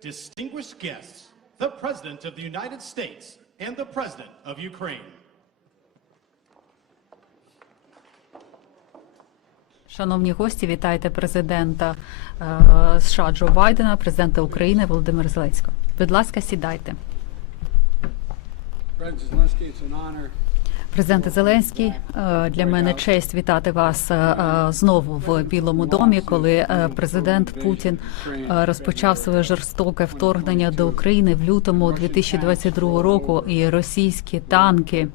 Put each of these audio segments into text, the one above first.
distinguished guests, the President of the United States and the President of Ukraine. Шановні гості, вітайте президента е, США Джо Байдена, президента України Володимира Зеленського. Будь ласка, сідайте. Президенте Зеленський, е, для мене честь вітати вас е, е, знову в Білому домі, коли президент Путін розпочав своє жорстоке вторгнення до України в лютому 2022 року, і російські танки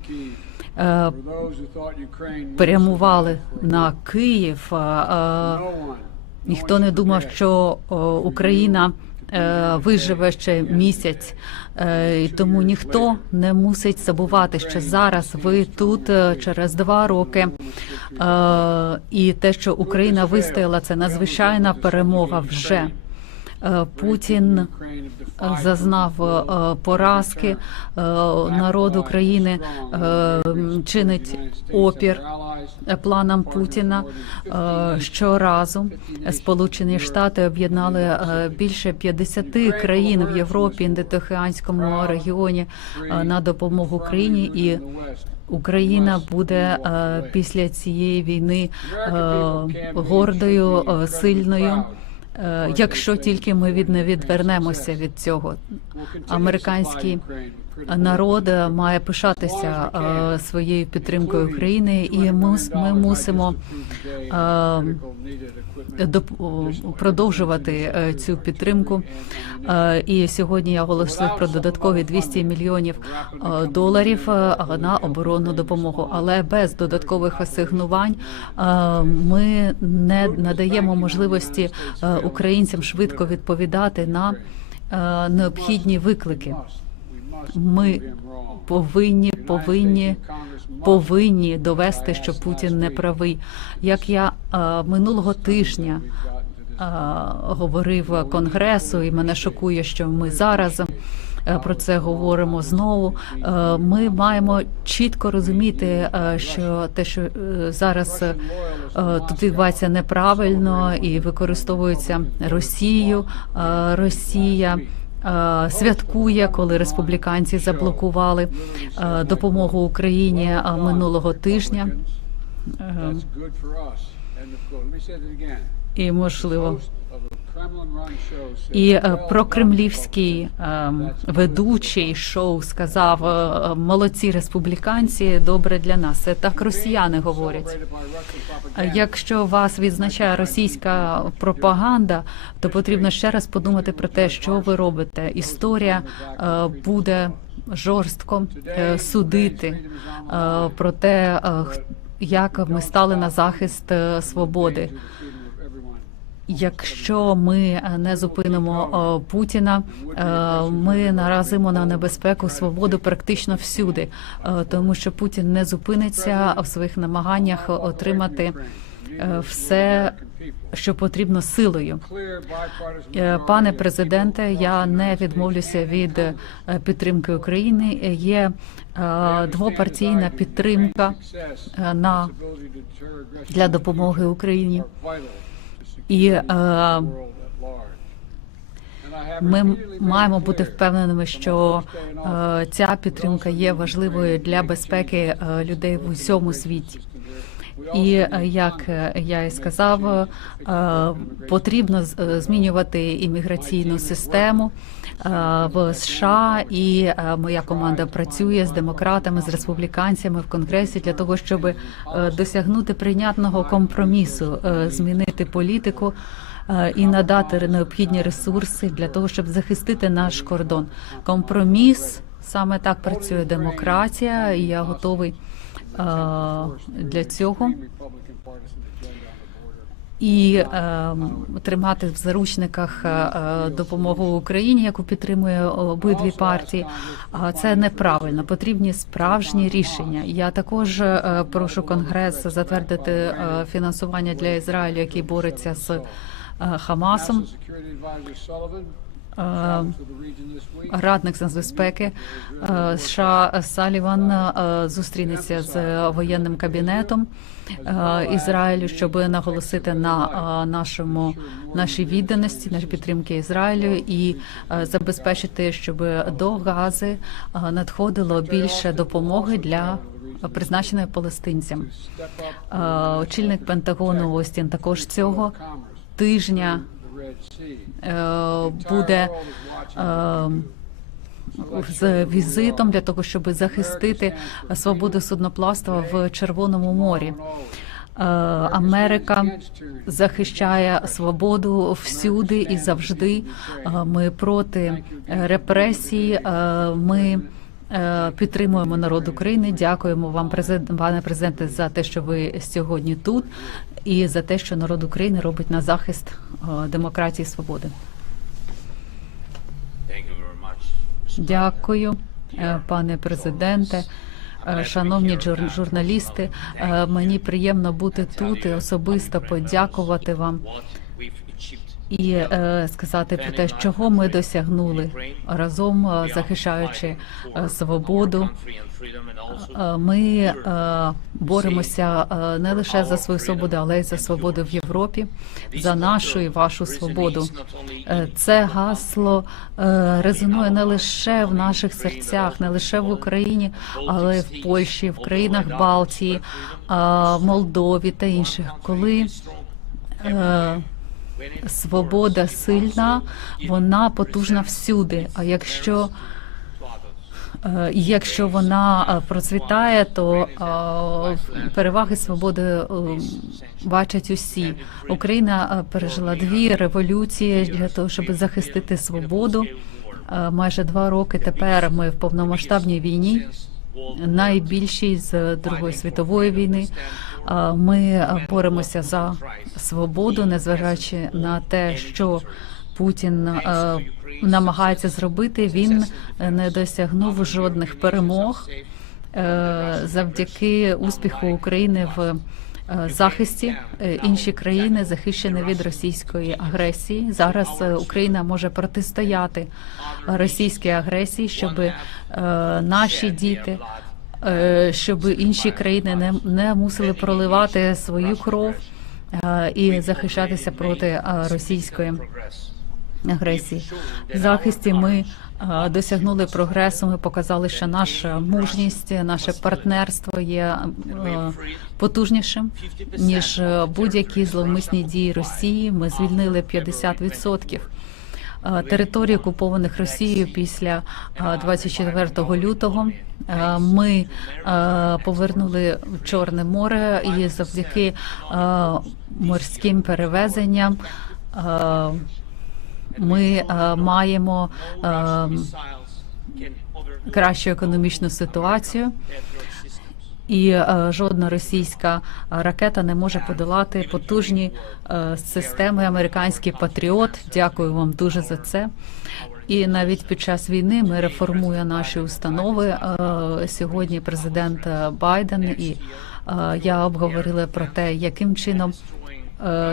прямували на Київ. Ніхто не думав, що Україна виживе ще місяць, е, і тому ніхто не мусить забувати, що зараз ви тут е, через два роки. Е, І те, що Україна вистояла, це надзвичайна перемога вже. Е, Путін Ukraine зазнав е, поразки. Е, Народ України е, чинить опір е, планам Путіна. Е, Щоразу Сполучені Штати об'єднали е, більше 50 країн в Європі, Індотихоанському регіоні е, на допомогу Україні і. Україна буде е, після цієї війни е, гордою, е, сильною. Е, Якщо тільки ми від не відвернемося від цього, американський народ е, має пишатися е, своєю підтримкою України, і ми, ми мусимо е, продовжувати цю підтримку. І сьогодні я оголосив про додаткові 200 мільйонів доларів на оборонну допомогу. Але без додаткових асигнувань ми не надаємо можливості українцям швидко відповідати на необхідні виклики. Ми повинні, повинні, повинні довести, що Путін не правий. Як я е, минулого тижня е, говорив Конгресу, і мене шокує, що ми зараз. е, Про це говоримо знову. Е, Ми маємо чітко розуміти, е, що те, що зараз тут відбувається неправильно і використовується Росією. Росія святкує, коли республіканці заблокували е, допомогу Україні е, минулого тижня. Е. І можливо. І е, прокремлівський е, ведучий шоу сказав е, молодці республіканці, добре для нас. Це так росіяни говорять. celebrated by Russian А propaganda." Якщо вас відзначає російська пропаганда, то потрібно ще раз подумати про те, що ви робите. Історія буде жорстко судити про те, як ми стали на захист свободи. Якщо ми е, не зупинимо е, Путіна, е, ми наразимо на небезпеку свободу практично всюди, тому що Путін не зупиниться в своїх намаганнях отримати все, що потрібно силою. Пане президенте, я не відмовлюся від підтримки України. Є двопартійна підтримка на для допомоги Україні. І е, ми маємо бути впевненими, що е, ця підтримка є важливою для безпеки е, людей в усьому світі. І як я і сказав, потрібно змінювати імміграційну систему в США, і е, моя команда працює з демократами, з республіканцями в конгресі для того, щоб е, досягнути прийнятного компромісу, е, змінити політику. е, І надати необхідні ресурси для того, щоб захистити наш кордон. Компроміс саме так працює демократія, і я готовий е, для цього і е, тримати в заручниках е, допомогу Україні, яку підтримує обидві партії. Це неправильно. Потрібні справжні рішення. Я також е, прошу Конгрес затвердити е, фінансування для Ізраїлю, який бореться з Хамасом. Week. радник з нацбезпеки е, США Саліван е, зустрінеться з воєнним кабінетом е, Ізраїлю, щоб наголосити на е, нашому нашій відданості, нашій підтримки Ізраїлю і е, забезпечити, щоб до Гази е, надходило більше допомоги для призначеної палестинцям. Е, Очільник Пентагону Остін також цього тижня е, буде. Е, з візитом для того, щоб захистити свободу судноплавства в Червоному морі. Е, Америка захищає свободу всюди і завжди. Ми проти репресій. Ми підтримуємо народ України. Дякуємо вам, президент, пане президенте, за те, що ви сьогодні тут, і за те, що народ України робить на захист демократії і свободи. Дякую, е, пане президенте. Е, Шановні джур- журналісти, е, мені приємно бути тут і особисто подякувати вам. І е, сказати про те, чого ми досягнули разом, е, захищаючи е, свободу. Е, Ми боремося не лише за свою свободу, але й за свободу в Європі, за нашу і вашу свободу. Це гасло резонує не лише в наших серцях, не лише в Україні, але й в Польщі, в країнах Балтії, Молдові та інших. Коли свобода сильна, вона потужна всюди. А якщо Е, Якщо вона е, процвітає, то е, переваги свободи бачать усі. Україна пережила дві революції для того, щоб захистити свободу. Майже два роки тепер ми в повномасштабній війні, найбільшій з Другої світової війни. Ми боремося за свободу, незважаючи на те, що Путін намагається зробити. Він не досягнув жодних перемог е, завдяки успіху України в захисті. Е, Інші країни захищені від російської агресії. Зараз е, Україна може протистояти російській агресії, щоб е, наші діти. е, Щоб інші країни не, не мусили проливати свою кров е, і захищатися проти е, російської агресії. В захисті ми е, досягнули прогресу. Ми показали, що наша мужність, наше партнерство є е, потужнішим ніж е, будь-які зловмисні дії Росії. Ми звільнили 50% е, територій, окупованих Росією після е, 24 лютого. Ми повернули Чорне море і завдяки морським перевезенням. Ми е, маємо е, кращу економічну ситуацію, і е, жодна російська ракета не може подолати потужні системи американський патріот. Дякую вам дуже за це. І навіть під час війни ми реформуємо наші установи. Сьогодні президент Байден і я обговорили про те, яким чином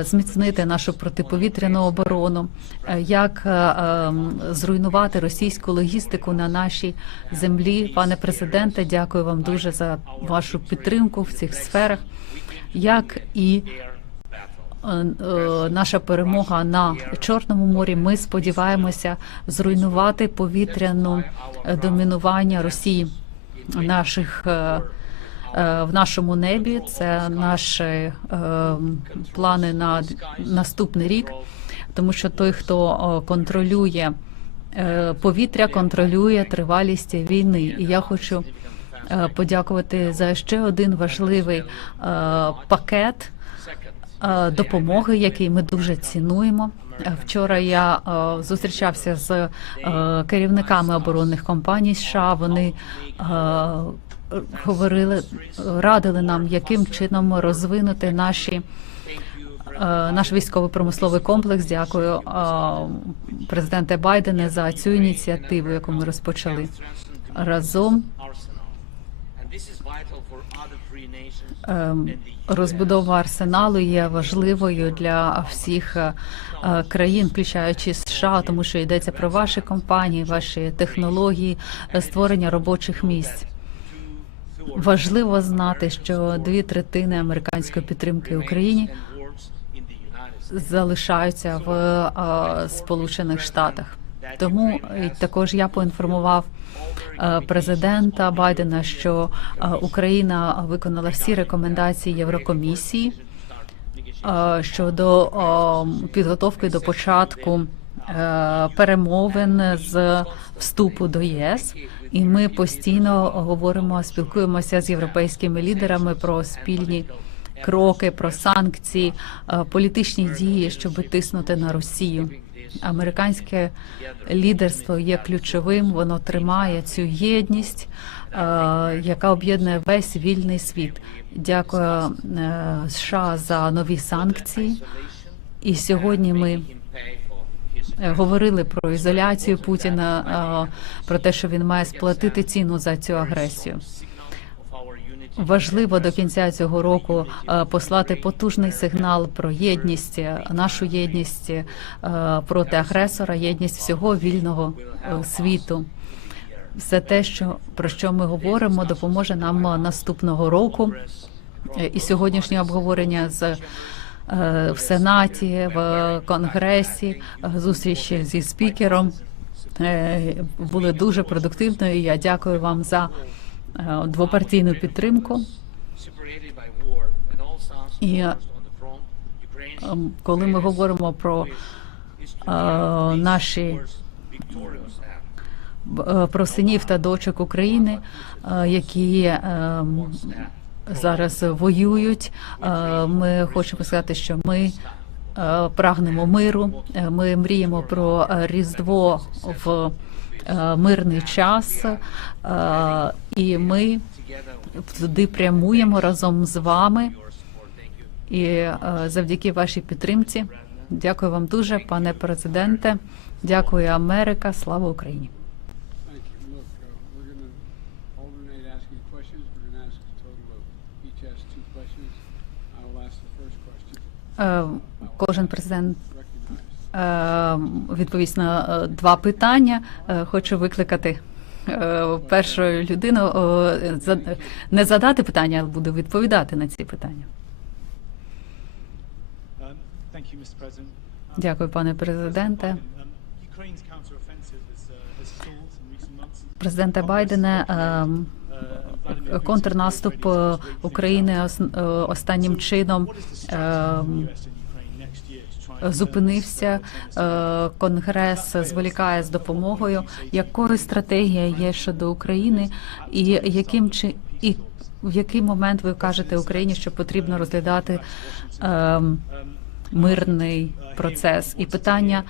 зміцнити нашу протиповітряну оборону, е, як е, ем, зруйнувати російську логістику на нашій землі. Пане президенте, дякую вам дуже за вашу підтримку в цих сферах. Як і е, е, наша перемога на Чорному морі, ми сподіваємося зруйнувати повітряну е, домінування Росії наших. Е, в нашому небі. Це наші е, плани на наступний рік, тому що той, хто е, контролює повітря, контролює тривалість війни. І я хочу подякувати за ще один важливий пакет допомоги, який ми дуже цінуємо. Вчора я зустрічався з керівниками оборонних компаній США. Вони говорили, радили нам, яким чином розвинути наші. е, Наш військовий промисловий комплекс. Дякую е, президенте Байдене за цю ініціативу, яку ми розпочали разом. Ем, Розбудова арсеналу є важливою для всіх е, країн, включаючи США. Тому що йдеться про ваші компанії, ваші технології, створення робочих місць. Важливо знати, що дві третини американської підтримки Україні залишаються в Сполучених Штатах. Тому також я поінформував е, президента Байдена, що е, Україна виконала всі рекомендації Єврокомісії е, щодо підготовки до початку перемовин з вступу до ЄС. І ми постійно говоримо, спілкуємося з європейськими лідерами про спільні кроки, про санкції, е, політичні дії, щоб тиснути на Росію. Американське лідерство є ключовим. Воно тримає цю єдність, е, яка об'єднує весь вільний світ. Дякую е, США за нові санкції. І сьогодні ми говорили про ізоляцію Путіна, е, про те, що він має сплатити ціну за цю агресію. Важливо до кінця цього року е, послати потужний сигнал про єдність, е, нашу єдність е, проти агресора, єдність всього вільного е, світу. Все те, що про що ми говоримо, допоможе нам наступного року. Е, І сьогоднішнє обговорення з е, в сенаті, в конгресі, е, зустрічі зі спікером е, були дуже продуктивною. Я дякую вам за е, двопартійну підтримку. І ем, коли ми говоримо про е, наші е, про синів та дочок України, е, які ем, зараз воюють. Е, Ми хочемо сказати, що ми е, прагнемо миру. Е, Ми мріємо про різдво в мирний час, і ми туди прямуємо разом з вами. І завдяки вашій підтримці. Дякую вам дуже, пане президенте. Дякую, Америка. Слава Україні. Thank you. Look, uh, we're going to alternate asking questions. We're going to ask a total of, each ask two questions. I will ask the first question. Е, Кожен президент е, відповість на е, два питання. Е, Хочу викликати е, першу людину е, не задати питання, а буду відповідати на ці питання. Дякую, пане президенте. Biden, um, Контрнаступ е. України е, останнім чином ем, зупинився. Е, Конгрес зволікає з допомогою. Якою стратегія є щодо України, і яким чи і в який момент ви кажете Україні, що потрібно розглядати ем, мирний процес? І питання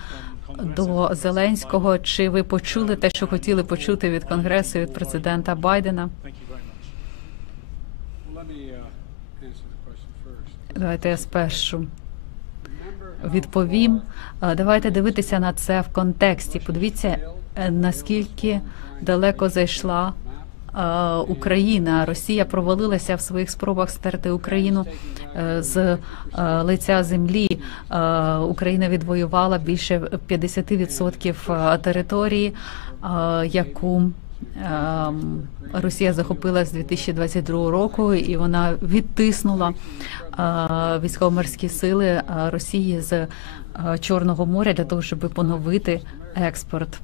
до Зеленського: чи ви почули те, що хотіли почути від конгресу від президента Байдена? Thank you very much. Well, let me uh, answer the question first. Давайте я спершу відповім. Е, Давайте дивитися на це в контексті. Подивіться, е, наскільки далеко зайшла е, Україна. Росія провалилася в своїх спробах стерти Україну з лиця землі. Україна відвоювала більше 50% території, яку Росія захопила з 2022 року, і вона відтиснула е, військово-морські сили е, Росії з е, Чорного моря для того, щоб поновити експорт.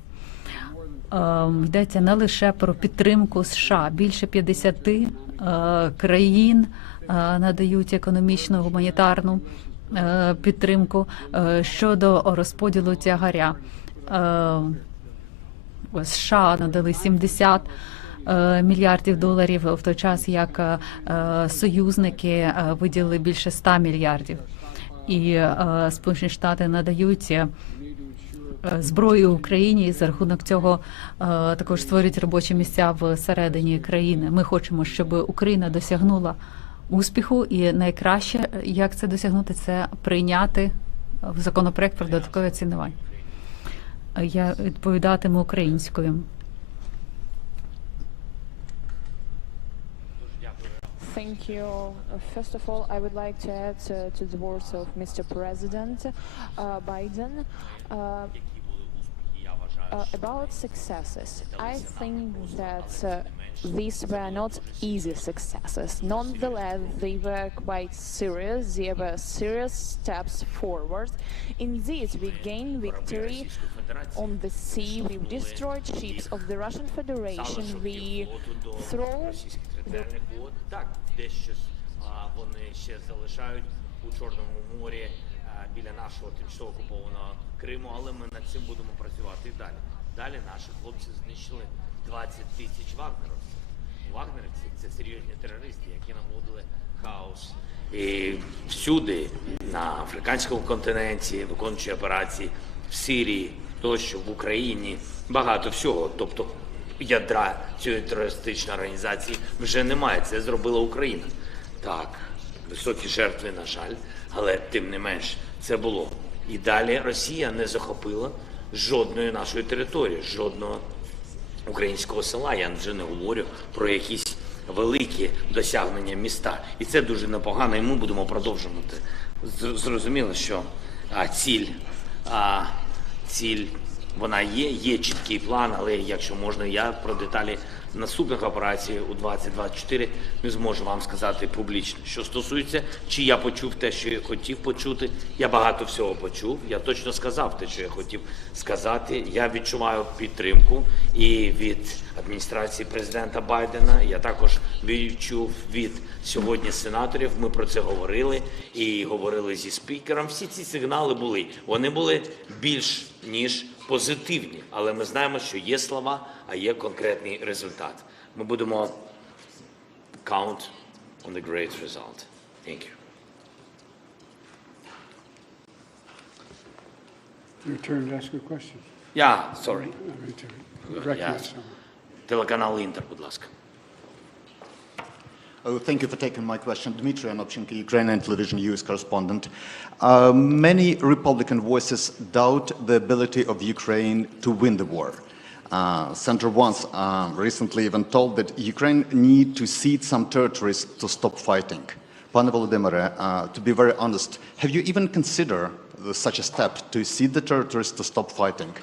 Ем, Йдеться не лише про підтримку США. Більше 50 е, країн надають економічну гуманітарну підтримку щодо розподілу тягаря. США надали 70 е, мільярдів доларів в той час, як е, союзники е, виділили більше 100 мільярдів. І Сполучені Штати надають зброю Україні і за рахунок цього також створюють робочі місця всередині країни. Ми хочемо, щоб Україна досягнула успіху, і найкраще, як це досягнути, це прийняти в законопроект про додаткове цінування. Я відповідатиму українською. Thank you. Uh, First of all, I would like to add uh, to the words of Mr. President uh, Biden. Uh, uh, about successes, I think that uh, these were not easy successes. Nonetheless, they were quite serious. They were serious steps forward. Indeed, we gained victory on the sea. We've destroyed ships of the Russian Federation. We throw територіальних. Так, дещо вони ще залишають у Чорному морі біля нашого тимчасово окупованого Криму, але ми над цим будемо працювати і далі. Далі наші хлопці знищили 20 тисяч вагнеровців. Вагнерівці це серйозні терористи, які наводили хаос. І всюди, на африканському континенті, виконуючи операції в Сирії, тощо в Україні, багато всього. Тобто ядра цієї терористичної організації вже немає. Це зробила Україна. Так, високі жертви, на жаль, але тим не менш це було. І далі Росія не захопила жодної нашої території, жодного українського села. Я вже не говорю про якісь великі досягнення міста. І це дуже непогано, і ми будемо продовжувати. Зрозуміло, що а, ціль, а, ціль. Вона є, є чіткий план, але якщо можна, я про деталі наступних операцій у 2024 не зможу вам сказати публічно. Що стосується, чи я почув те, що я хотів почути, я багато всього почув. Я точно сказав те, що я хотів сказати. Я відчуваю підтримку і від адміністрації президента Байдена. Я також відчув від сьогодні сенаторів. Ми про це говорили і говорили зі спікером. Всі ці сигнали були. Вони були більш ніж позитивні, але ми знаємо, що є слова, а є конкретний результат. Ми будемо count on the great result. Thank you. Your turn to ask a question. Yeah, sorry. Someone. Телеканал Інтер, будь ласка. Oh, thank you for taking my question. Dmitry Anopchenko, Ukrainian television news correspondent. Uh, many Republican voices doubt the ability of Ukraine to win the war. Uh, Center once uh, recently even told that Ukraine need to cede some territories to stop fighting. Pane uh, to be very honest, have you even considered such a step to cede the territories to stop fighting?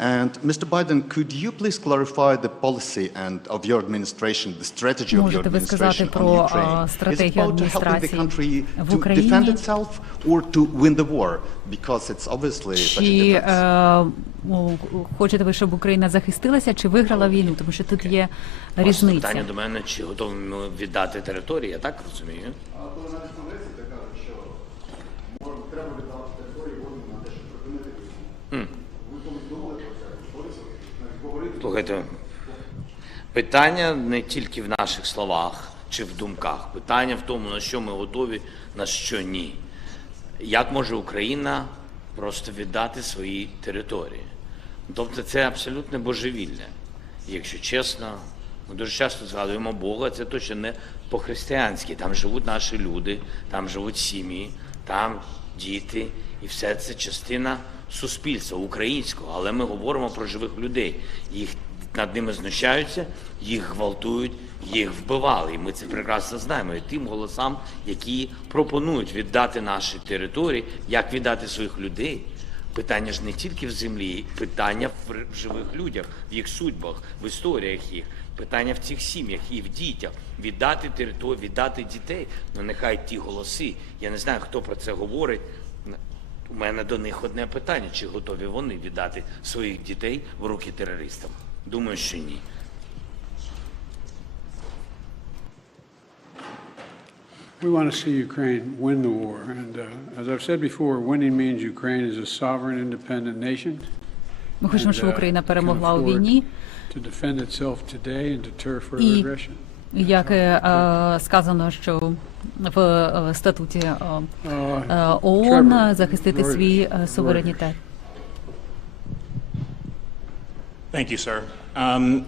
And Mr. Biden, could you please clarify the policy and of your administration, the strategy of your administration on Ukraine? Is it about helping the country to defend itself or to win the war? Because it's obviously such a difference. е, хочете ви, щоб Україна захистилася, чи виграла війну? Тому що тут є різниця. питання до мене, чи готові ми віддати території, я так розумію? Слухайте, питання не тільки в наших словах чи в думках. Питання в тому, на що ми готові, на що ні. Як може Україна просто віддати свої території? Тобто це абсолютне божевілля. Якщо чесно, ми дуже часто згадуємо Бога, це точно не по-християнськи. Там живуть наші люди, там живуть сім'ї, там діти, і все це частина суспільства українського. Але ми говоримо про живих людей. Їх над ними знущаються, їх гвалтують, їх вбивали. І ми це прекрасно знаємо. І тим голосам, які пропонують віддати наші території, як віддати своїх людей. Питання ж не тільки в землі, питання в живих людях, в їх судьбах, в історіях їх. Питання в цих сім'ях і в дітях. Віддати територію, віддати дітей. Ну нехай ті голоси. Я не знаю, хто про це говорить. У мене до них одне питання: чи готові вони віддати своїх дітей в руки терористам? Думаю, що ні. We want to see Ukraine win the war. And uh, as I've said before, winning means Ukraine is a sovereign, independent nation. Ми хочемо, щоб uh, Україна перемогла у війні. To defend itself today and deter further aggression. Як е, е, сказано, що в е, статуті е, Uh, е, ООН захистити свій е, суверенітет. Thank you, sir. Um,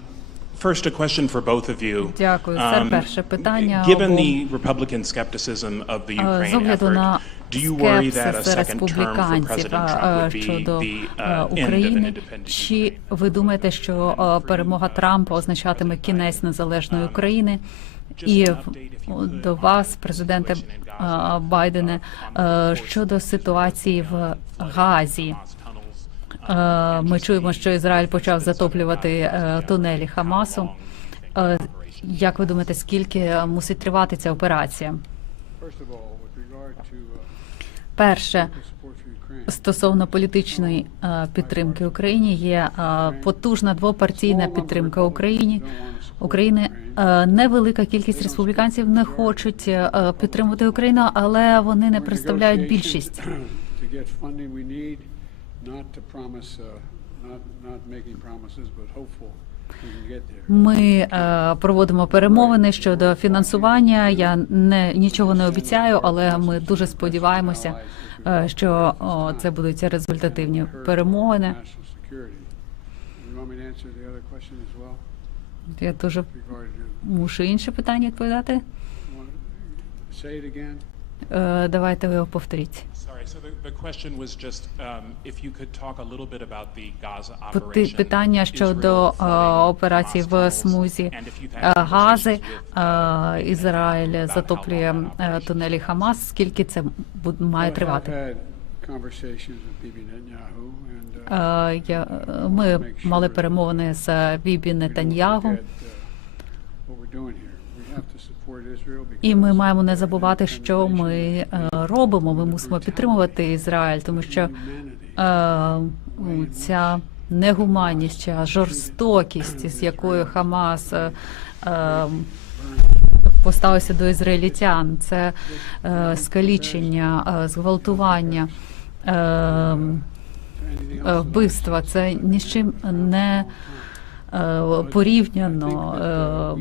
First, a question for both of you. Дякую. Сер, перше питання Given the Republican skepticism of the Е, Ukraine effort, скепсис республіканців е, щодо е, uh, України, чи ви думаєте, що е, перемога Трампа означатиме кінець незалежної України? І до вас, президенте Байдене, е, щодо ситуації в Газі. Е, Ми чуємо, що Ізраїль почав затоплювати тунелі Хамасу. Як ви думаєте, скільки мусить тривати ця операція? Перше, стосовно політичної е, підтримки Україні, є е, потужна двопартійна підтримка Україні. України Е, невелика кількість республіканців не хочуть підтримувати Україну, але вони не представляють більшість. Not promise, uh, not, making promises, but Ми е, проводимо перемовини щодо фінансування. Я не нічого не обіцяю, але ми дуже сподіваємося, е, що о, це будуть результативні перемовини. Я дуже мушу інше питання відповідати. Е, Давайте ви його повторіть. Um, питання щодо е, операції Hamas в смузі е, Гази. uh, Е, Ізраїль затоплює е, тунелі Хамас. Скільки це має тривати? uh, Е, е, ми мали перемовини з Бібі Нетаньягу. І ми маємо не забувати, що ми е, робимо. Ми мусимо підтримувати Ізраїль, тому що е, ця негуманність, ця жорстокість, з якою Хамас е, поставився до ізраїльтян, це скалічення, зґвалтування. Вбивства це ні з чим не порівняно.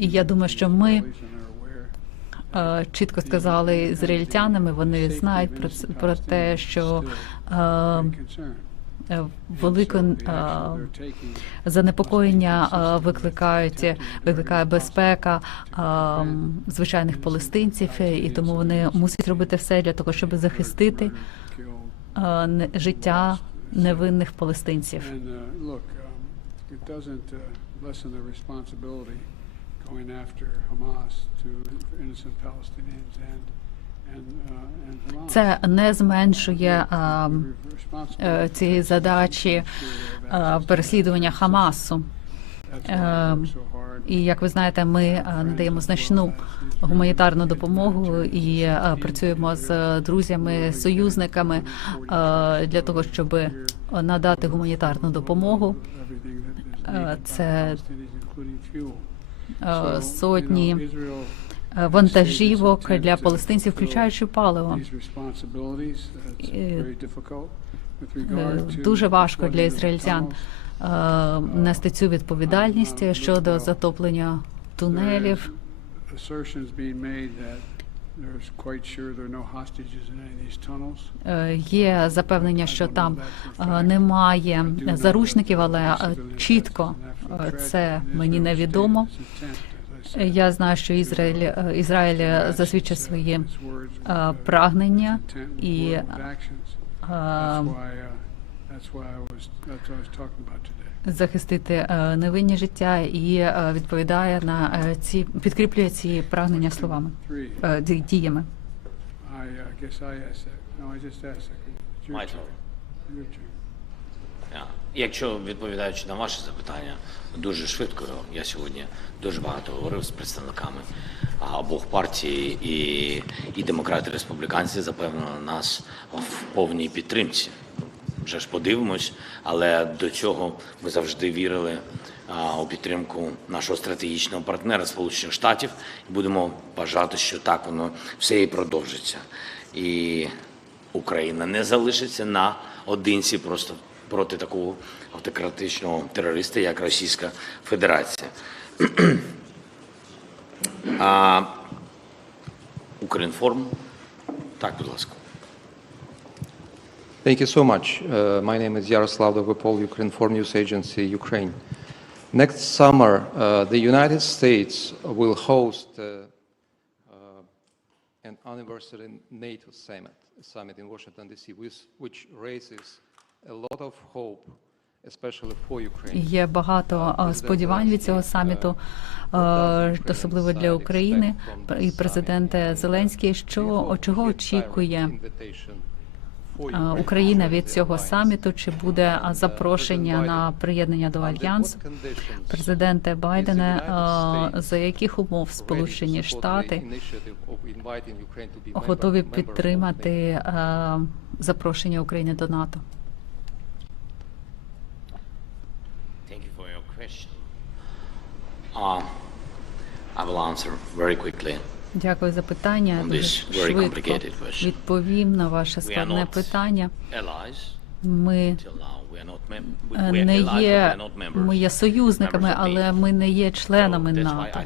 І- я думаю, що ми е, чітко сказали ізраїльтянами, вони знають про про те, що е, е, велике занепокоєння викликають викликає безпека звичайних палестинців, і тому вони мусять робити все для того, щоб захистити життя невинних палестинців. Going after Hamas to innocent Palestinians and uh. Це не зменшує е, We're е, цієї задачі е, переслідування Хамасу. So hard. І як ви знаєте, ми е, надаємо значну гуманітарну допомогу і е, працюємо з друзями, союзниками е, для того, щоб надати гуманітарну допомогу. Е, by Це Е, сотні е, вантажівок для палестинців, включаючи паливо. Е, Дуже важко для ізраїльтян нести цю відповідальність щодо затоплення тунелів. Е, Є запевнення, що там е, немає заручників, але е, чітко це мені невідомо. Я знаю, що Ізраїль Ізраїль засвідчив свої е, прагнення і е, захистити е, невинні життя і е, відповідає на е, ці підкріплює ці прагнення словами діями. I uh, Якщо відповідаючи на ваше запитання, дуже швидко я сьогодні дуже багато говорив з представниками обох партій, і, і демократи, і республіканці запевнили нас в повній підтримці. Вже ж подивимось, але до цього ми завжди вірили у підтримку нашого стратегічного партнера Сполучених Штатів і будемо бажати, що так воно все і продовжиться. І Україна не залишиться наодинці просто проти такого автократичного терориста, як Російська Федерація. а, Укрінформ. Так, будь ласка. Thank you so much. Uh, my name is Yaroslav Dovipol, Ukrinform News Agency, Ukraine. Next summer, uh, the United States will host uh, uh, an anniversary NATO summit, summit in Washington, D.C., which, which raises a lot of hope, Ukraine. Є багато е, сподівань від цього саміту, е, особливо для України. І президент Зеленський, що чого очікує е, України від цього саміту? Чи буде запрошення на приєднання до альянсу? Президенте Байдене, е, за яких умов Сполучені Штати готові підтримати е, запрошення України до НАТО? Uh, I will answer very quickly. Дякую за питання. Дуже швидко відповім на ваше складне питання. Ми е, не є ми є союзниками, але NATO. ми не є членами НАТО.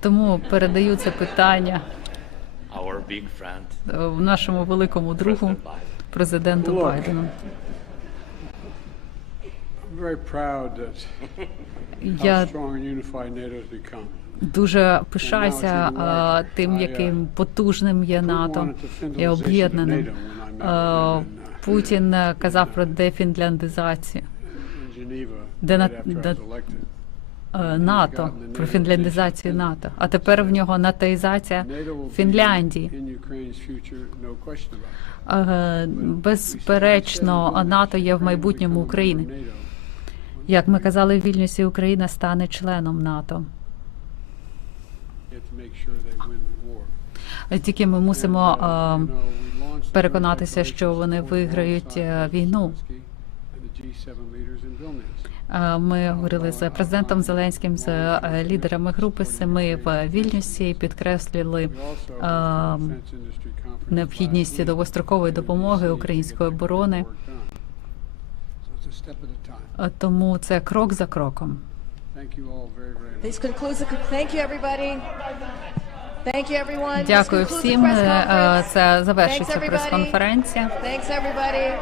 Тому передаю це питання е, нашому великому другу, президенту. Байдену. Я дуже пишаюся тим, яким потужним є НАТО і об'єднаним. Путін казав про дефінляндизацію Де на- де- НАТО, про фінляндизацію НАТО. А тепер в нього натаїзація NATO Фінляндії. Безперечно, НАТО є в майбутньому України. Як ми казали в Вільнюсі, Україна стане членом НАТО. you have to make sure they win the war. Тільки ми мусимо е, uh, launched переконатися, що вони виграють е, війну. Zelensky and the G7 leaders in Vilnius. Е, Ми говорили з президентом Зеленським, з е, лідерами групи Семи в Вільнюсі, і підкреслили е, industry conference необхідність довгострокової допомоги української оборони. Е, Тому це крок за кроком. Дякую всім. Е, е. Це завершиться Thanks, everybody. прес-конференція. Thanks, everybody.